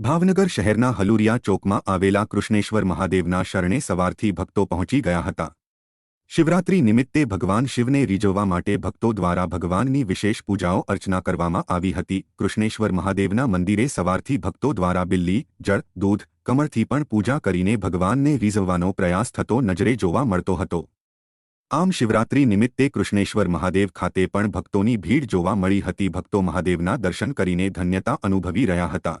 ભાવનગર શહેરના હલુરિયા ચોકમાં આવેલા કૃષ્ણેશ્વર મહાદેવના શરણે સવારથી ભક્તો પહોંચી ગયા હતા. શિવરાત્રી નિમિત્તે ભગવાન શિવને રીઝવવા માટે ભક્તો દ્વારા ભગવાનની વિશેષ પૂજાઓ અર્ચના કરવામાં આવી હતી. કૃષ્ણેશ્વર મહાદેવના મંદિરે સવારથી ભક્તો દ્વારા બિલ્લી, જળ, દૂધ, કમળથી પણ પૂજા કરીને ભગવાનને રીઝવવાનો પ્રયાસ થતો નજરે જોવા મળતો હતો. આમ શિવરાત્રી નિમિત્તે કૃષ્ણેશ્વર મહાદેવ ખાતે પણ ભક્તોની ભીડ જોવા મળી હતી. ભક્તો મહાદેવના દર્શન કરીને ધન્યતા અનુભવી રહ્યા હતા.